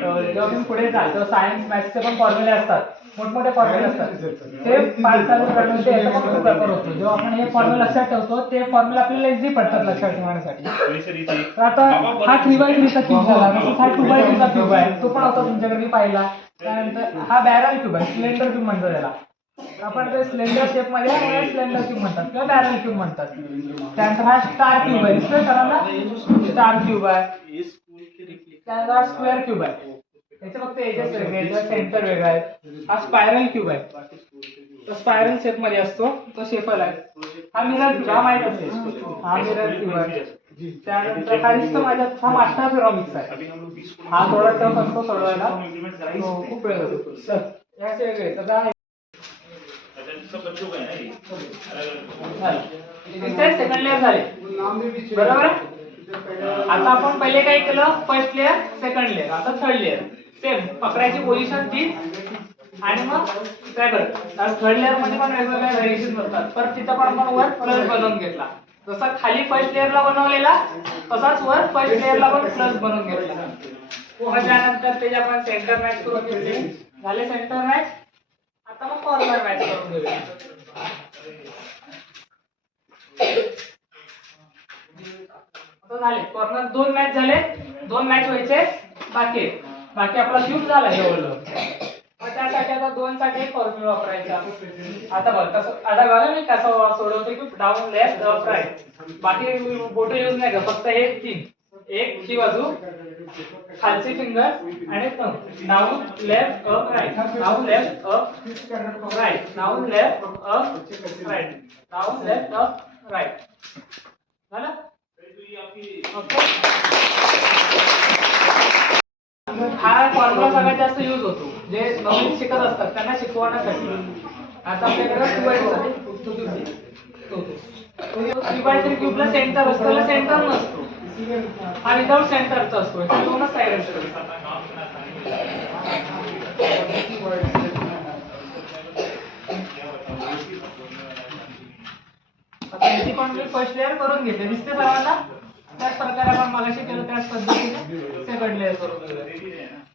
जेव्हा तुम्ही पुढे जाल तेव्हा सायन्स मॅथ्सचे पण फॉर्म्युले असतात. मोठमोठे फॉर्म्युले असतात. ते पाठ चालू करण्यासाठी याचा पण होतो. जेव्हा आपण हे फॉर्म्युला लक्षात ठेवतो ते फॉर्म्युला आपल्याला इझी पडतात लक्षात ठेवण्यासाठी. तर आता हा थ्री बाय थ्रीचा क्यूब झाला. तसंच हा टू बाय टूचा क्यूब आहे. तो पण होता तुमच्याकडे मी पाहिला. त्यानंतर हा बॅरल क्यूब आहे. सिलेंडर क्यूब म्हणतो त्याला आपण ते सिलेंडर शेपमध्ये सिलेंडर क्यूब म्हणतात किंवा बॅरल क्यूब म्हणतात. त्यानंतर हा स्टार क्यूब आहे. स्टार क्यूब आहे. त्यानंतर हा स्क्वेअर क्यूब आहे. याचे फक्त एजेस वेगळे आहेत सेंटर वेगळा आहे. हा स्पायरल क्यूब आहे. तो स्पायरल शेपमध्ये असतो तो शेफल आहे. हा मिरर क्यूब हा माहीत असेल हा मिरर क्यूब आहे. त्यानंतर हा दिसतो माझ्यात हा मास्टर पिरॉमिक्स आहे हा थोडा टफ असतो सोडवायला खूप वेळ जातो चल, हे असे वेगळे तर काय सेकंड लेअर झाले. बरोबर आहे? आता आपण पहिले काय केलं? फर्स्ट लेअर सेकंड लेअर आता थर्ड लेअर सेम पकडायची पोझिशन तीच आणि मग काय करत? थर्ड लेअरमध्ये पण वेगवेगळ्या व्हेरिएशन असतात. पर तिथं पण आपण वर प्लस बनवून घेतला. जसा खाली फर्स्ट लेअरला बनवलेला तसाच वर फर्स्ट लेअरला पण प्लस बनवून घेतला. मग त्यानंतर त्याचे आपण सेंटर मॅच करून घेतले झाले सेंटर मॅच आता मग कॉर्नर मॅच करून घेऊया. झाले कॉर्नर दोन मॅच झाले. दोन मॅच व्हायचे. बाकी. बाकी आपला शूट झाला एवढं. मग त्यासाठी आता दोन साठी फॉर्म्युला वापरायचा. आता बघ कसं आता बघा मी कसं सोडवतो की डाऊन लेफ्ट अप राईट बाकी बोट यूज नाही का फक्त हे तीन एक ही बाजू खालची फिंगर आणि down left up right down left up right down left up right down left up right झालं? हा फॉर्म्युला सगळ्यात जास्त यूज होतो. जे नवीन शिकत असतात त्यांना शिकवण्यासाठी. आता आपल्याकडे थ्री बाय थ्री क्यूबला सेंटर असतो. त्याला सेंटर नसतो. हा विदाउट सेंटरचा असतो. दोनच साईड असतो आता फर्स्ट लेअर करून घेतले दिसते सर्वांना त्याच प्रकारे आपण मागाशी केलं त्याच पद्धतीने ते लेअर